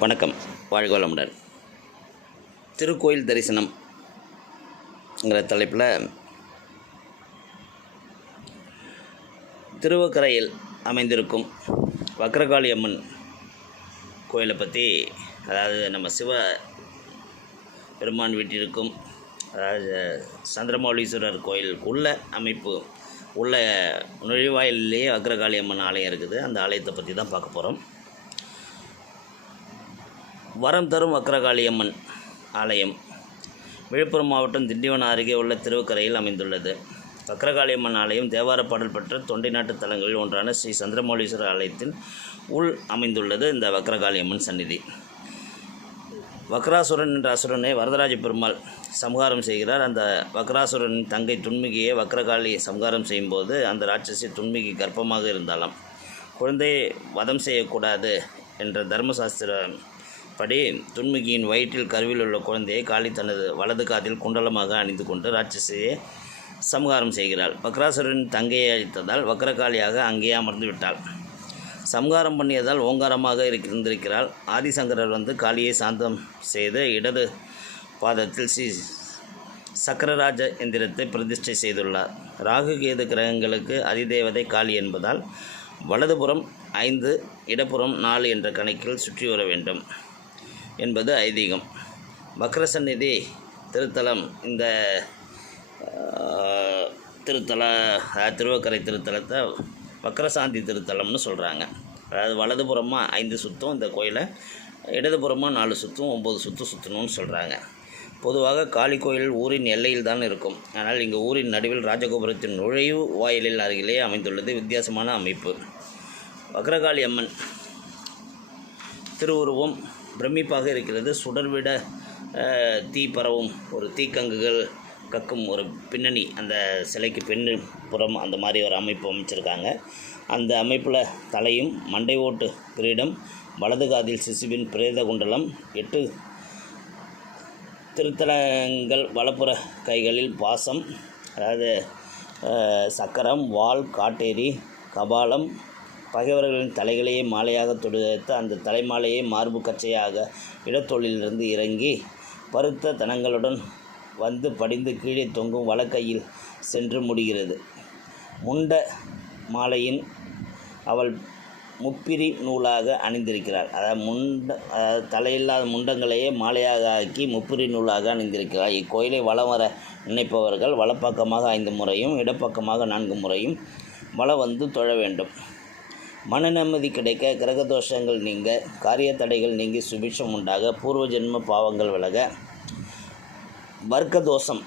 வணக்கம். வாழ்க வளமுடன். திருக்கோயில் தரிசனம்ங்கிற தலைப்பில் திருவக்கரையில் அமைந்திருக்கும் வக்ரகாளி அம்மன் கோயிலை பற்றி அதாவது நம்ம சிவ பெருமான் வீட்டிற்கும் அதாவது சந்திரமௌலீஸ்வரர் கோயில் உள்ள அமைப்பு உள்ள நுழைவாயிலேயே வக்ரகாளி அம்மன் ஆலயம் இருக்குது. அந்த ஆலயத்தை பற்றி தான் பார்க்க போகிறோம் வரம் தரும் வக்ரகாளி அம்மன் ஆலயம். விழுப்புரம் மாவட்டம் திண்டிவனம் அருகே உள்ள திருவுக்கரையில் அமைந்துள்ளது. வக்ரகாளி ஆலயம் தேவார பாடல் பெற்ற தொண்டை நாட்டு தலங்களில் ஒன்றான ஸ்ரீ சந்திரமௌலீஸ்வரர் ஆலயத்தின் உள் அமைந்துள்ளது இந்த வக்ரகாளி அம்மன் சந்நிதி. வக்ராசுரன் என்ற அசுரனை வரதராஜ பெருமாள் சம்ஹாரம் செய்கிறார். அந்த வக்ராசுரனின் தங்கை துன்மிகியை வக்ரகாளி சம்ஹாரம் செய்யும்போது அந்த ராட்சசி துன்மிகி கர்ப்பமாக இருந்தாலாம் குழந்தையை வதம் செய்யக்கூடாது என்ற தர்மசாஸ்திர படி துன்முகியின் வயிற்றில் கருவில் உள்ள குழந்தையை காளி தனது வலது காதில் குண்டலமாக அணிந்து கொண்டு ராட்சசியை சம்ஹாரம் செய்கிறாள். வக்ராசுரனின் தங்கையை அழித்ததால் வக்ரகாளியாக அங்கேயே அமர்ந்து விட்டாள். சம்ஹாரம் பண்ணியதால் ஓங்காரமாக இருக்க- இருந்திருக்கிறாள். ஆதிசங்கரர் வந்து காளியை சாந்தம் செய்து இடது பாதத்தில் ஸ்ரீ சக்கரராஜ எந்திரத்தை பிரதிஷ்டை செய்துள்ளார். ராகு கேது கிரகங்களுக்கு அதிதேவதை காளி என்பதால் வலதுபுறம் ஐந்து இடப்புறம் நாலு என்ற கணக்கில் சுற்றி வர வேண்டும். என்பது ஐதீகம். வக்ரசந்நிதி திருத்தலம் இந்த திருத்தல திருவக்கரை திருத்தலத்தை வக்ரசாந்தி திருத்தலம்னு சொல்கிறாங்க அதாவது வலதுபுறமாக ஐந்து சுத்தம் இந்த கோயிலை இடதுபுறமாக நாலு சுற்றும் ஒம்பது சுற்று சுற்றணும்னு சொல்கிறாங்க பொதுவாக காளி கோயில் ஊரின் எல்லையில் தான் இருக்கும். ஆனால் இங்கே ஊரின் நடுவில் ராஜகோபுரத்தின் நுழைவு வாயிலில் அருகிலே அமைந்துள்ளது வித்தியாசமான அமைப்பு. வக்ரகாளி அம்மன் திருவுருவம் பிரமிப்பாக இருக்கிறது. சுடர்விட தீ பரவும் ஒரு தீக்கங்குகள் கக்கும் ஒரு பின்னணி. அந்த சிலைக்கு பின்னு புறம் அந்த மாதிரி ஒரு அமைப்பு அமைச்சிருக்காங்க. அந்த அமைப்பில் தலையும் மண்டை ஓட்டு கிரீடம் வலது காதில் சிசுவின் பிரேத குண்டலம் எட்டு திருத்தலங்கள் வலப்புற கைகளில் பாசம் அதாவது சக்கரம் வாள் காட்டேரி கபாலம் பகைவர்களின் தலைகளையே மாலையாக தொடுத்து அந்த தலைமாலையை மார்பு கச்சையாக இடத்தொழிலிருந்து இறங்கி பருத்த தனங்களுடன் வந்து படிந்து கீழே தொங்கும் வலக்கையில் சென்று முடிகிறது. முண்ட மாலையின் அவள் முப்பிரி நூலாக அணிந்திருக்கிறாள். அதாவது முண்ட அதாவது தலையில்லாத முண்டங்களையே மாலையாக ஆக்கி முப்பிரி நூலாக அணிந்திருக்கிறாள். இக்கோயிலை வலம் வர நினைப்பவர்கள் வலப்பக்கமாக ஐந்து முறையும் இடப்பக்கமாக நான்கு முறையும் வலம் வந்து தொழ வேண்டும். மன நிம்மதி கிடைக்க கிரக தோஷங்கள் நீங்க காரிய தடைகள் நீங்கி சுபிட்சம் உண்டாக பூர்வ ஜென்ம பாவங்கள் விலக வர்க்க தோஷம்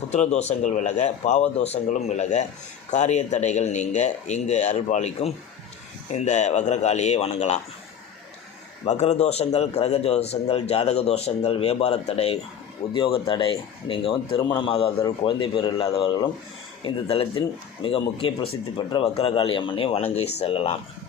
புத்திர தோஷங்கள் விலக பாவ தோஷங்களும் விலக காரிய தடைகள் நீங்க இங்கு அருள்பாலிக்கும் இந்த வக்ரகாளியை வணங்கலாம். வக்ர தோஷங்கள் கிரக தோஷங்கள் ஜாதக தோஷங்கள் வியாபார தடை உத்தியோக தடை நீங்கள் திருமணமாகாதவர்கள் குழந்தை பேர் இல்லாதவர்களும் இந்த தலத்தின் மிக முக்கிய பிரசித்தி பெற்ற வக்ரகாளி அம்மனை வணங்கி செல்லலாம்.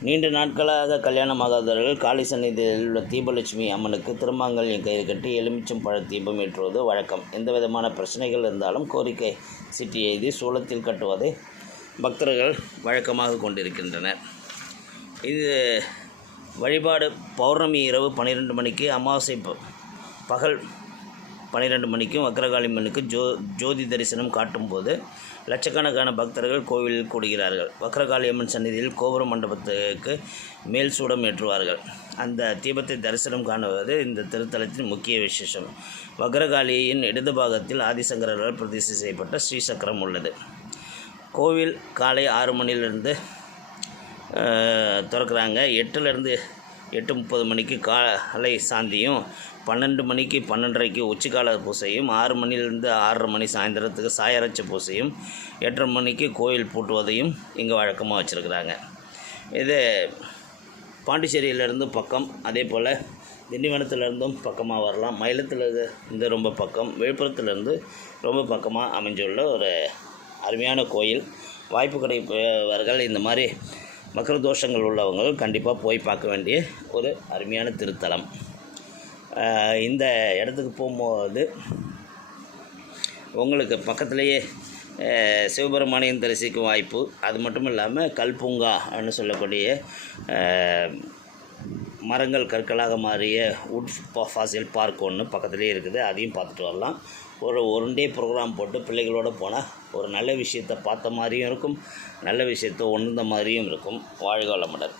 நீண்ட நாட்களாக கல்யாணமாகாதவர்கள் காளி சந்நிதியில் உள்ள தீபலட்சுமி அம்மனுக்கு திருமாங்கல்யம் கயிறு கட்டி எலுமிச்சம் பழ தீபம் ஏற்றுவது வழக்கம். எந்த விதமான பிரச்சனைகள் இருந்தாலும் கோரிக்கை சிட்டி எழுதி சூளத்தில் கட்டுவதை பக்தர்கள் வழக்கமாக கொண்டிருக்கின்றனர். இது வழிபாடு பௌர்ணமி இரவு பன்னிரெண்டு மணிக்கு அமாவாசை ப- பகல் பன்னிரெண்டு மணிக்கும் வக்ரகாளி அம்மனுக்கு ஜோ ஜோதி தரிசனம் காட்டும்போது லட்சக்கணக்கான பக்தர்கள் கோவிலில் கூடுகிறார்கள். வக்ரகாளி அம்மன் சந்நிதியில் கோபுர மண்டபத்துக்கு மேல் சூடம் ஏற்றுவார்கள். அந்த தீபத்தை தரிசனம் காணுவது இந்த திருத்தலத்தின் முக்கிய விசேஷம். வக்ரகாளியின் இடது பாகத்தில் ஆதிசங்கரால் பிரதிஷ்டை செய்யப்பட்ட ஸ்ரீசக்கரம் உள்ளது. கோவில் காலை ஆறு மணிலிருந்து திறக்கிறாங்க. எட்டுலேருந்து எட்டு முப்பது மணிக்கு காலை சாந்தியும் பன்னெண்டு மணிக்கு பன்னெண்டரைக்கு உச்சிக்கால பூசையும் ஆறு மணிலேருந்து ஆறரை மணி சாயந்தரத்துக்கு சாயரட்ச பூசையும் எட்டரை மணிக்கு கோயில் பூட்டுவதையும் இங்கே வழக்கமாக வச்சுருக்குறாங்க. இது பாண்டிச்சேரியிலேருந்து பக்கம் அதே போல் திண்டிவனத்துலேருந்தும் பக்கமாக வரலாம். மயிலத்தில் இருந்து ரொம்ப பக்கம் விழுப்புரத்துலேருந்து ரொம்ப பக்கமாக அமைஞ்சுள்ள ஒரு அருமையான கோயில். வாய்ப்பு கிடைப்பவர்கள் இந்த மாதிரி மக்கள் தோஷங்கள் உள்ளவங்க கண்டிப்பாக போய் பார்க்க வேண்டிய ஒரு அருமையான திருத்தலம். இந்த இடத்துக்கு போகும்போது உங்களுக்கு பக்கத்துலேயே சிவபெருமானையும் தரிசிக்கும் வாய்ப்பு. அது மட்டும் இல்லாமல் கல்பூங்கான்னு சொல்லக்கூடிய மரங்கள் கற்களாக மாறிய உட் ஃபாசில் பார்க் ஒன்று பக்கத்துலேயே இருக்குது. அதையும் பார்த்துட்டு வரலாம். ஒரு ஒன் டே ப்ரோக்ராம் போட்டு பிள்ளைகளோடு போனால் ஒரு நல்ல விஷயத்தை பார்த்த மாதிரியும் இருக்கும். நல்ல விஷயத்தை உணர்ந்த மாதிரியும் இருக்கும். வாழ்க வளமுடன்.